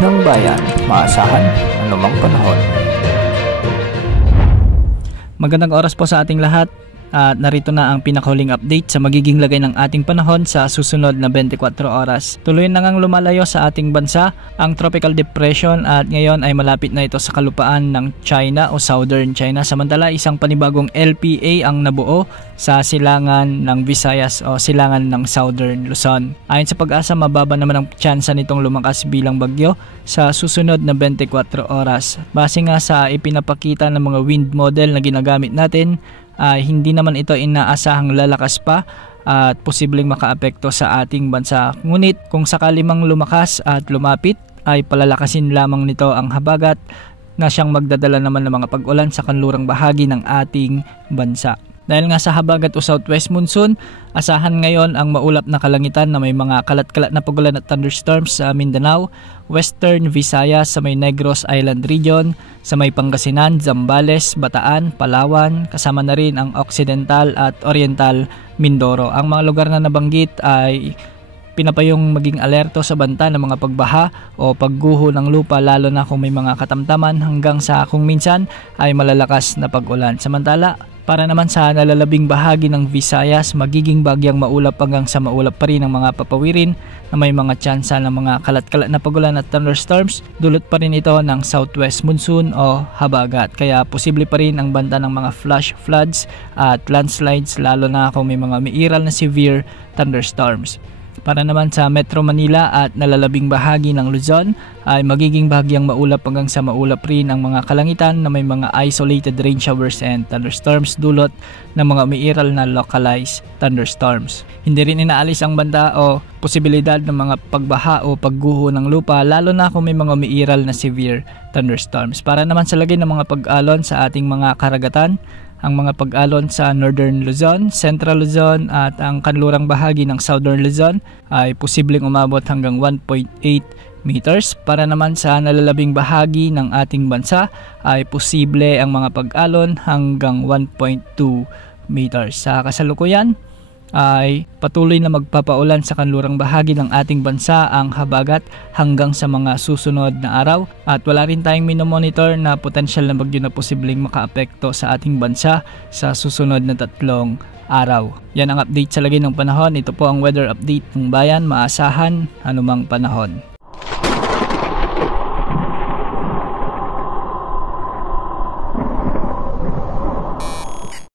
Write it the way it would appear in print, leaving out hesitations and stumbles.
ng bayan, maasahan anumang panahon. Magandang oras po sa ating lahat at narito na ang pinakahuling update sa magiging lagay ng ating panahon sa susunod na 24 oras. Tuloy na ngang lumalayo sa ating bansa ang tropical depression at ngayon ay malapit na ito sa kalupaan ng China o Southern China. Samantala isang panibagong LPA ang nabuo sa silangan ng Visayas o silangan ng Southern Luzon. Ayon sa Pag-asa, mababa naman ang tsansa nitong lumakas bilang bagyo sa susunod na 24 oras. Base nga sa ipinapakita ng mga wind model na ginagamit natin, hindi naman ito inaasahang lalakas pa at posibleng makaapekto sa ating bansa. Ngunit kung sakali mang lumakas at lumapit ay palalakasin lamang nito ang habagat na siyang magdadala naman ng mga pag-ulan sa kanlurang bahagi ng ating bansa. Dahil nga sa habagat o southwest monsoon, asahan ngayon ang maulap na kalangitan na may mga kalat-kalat na pagulan at thunderstorms sa Mindanao, Western Visayas, sa may Negros Island region, sa may Pangasinan, Zambales, Bataan, Palawan, kasama na rin ang Occidental at Oriental Mindoro. Ang mga lugar na nabanggit ay pinapayong maging alerto sa banta ng mga pagbaha o pagguho ng lupa, lalo na kung may mga katamtaman hanggang sa kung minsan ay malalakas na pag-ulan. Samantala, para naman sa nalalabing bahagi ng Visayas, magiging bagyang maulap hanggang sa maulap pa rin ang mga papawirin na may mga tsansa ng mga kalat-kalat na pagulan at thunderstorms. Dulot pa rin ito ng southwest monsoon o habagat. Kaya posible pa rin ang banta ng mga flash floods at landslides, lalo na kung may mga umiiral na severe thunderstorms. Para naman sa Metro Manila at nalalabing bahagi ng Luzon ay magiging bahagyang maulap hanggang sa maulap rin ang mga kalangitan na may mga isolated rain showers and thunderstorms dulot ng mga umiiral na localized thunderstorms. Hindi rin inaalis ang banta o posibilidad ng mga pagbaha o pagguho ng lupa, lalo na kung may mga umiiral na severe thunderstorms. Para naman sa lagay ng mga pag-alon sa ating mga karagatan, ang mga pag-alon sa Northern Luzon, Central Luzon at ang kanlurang bahagi ng Southern Luzon ay posibleng umabot hanggang 1.8 meters. Para naman sa nalalabing bahagi ng ating bansa ay posible ang mga pag-alon hanggang 1.2 meters. Sa kasalukuyan ay patuloy na magpapaulan sa kanlurang bahagi ng ating bansa ang habagat hanggang sa mga susunod na araw, at wala rin tayong minomonitor na potensyal na bagyo na posibleng makaapekto sa ating bansa sa susunod na 3 araw. Yan ang update sa lagay ng panahon. Ito po ang weather update ng bayan, maasahan anumang panahon.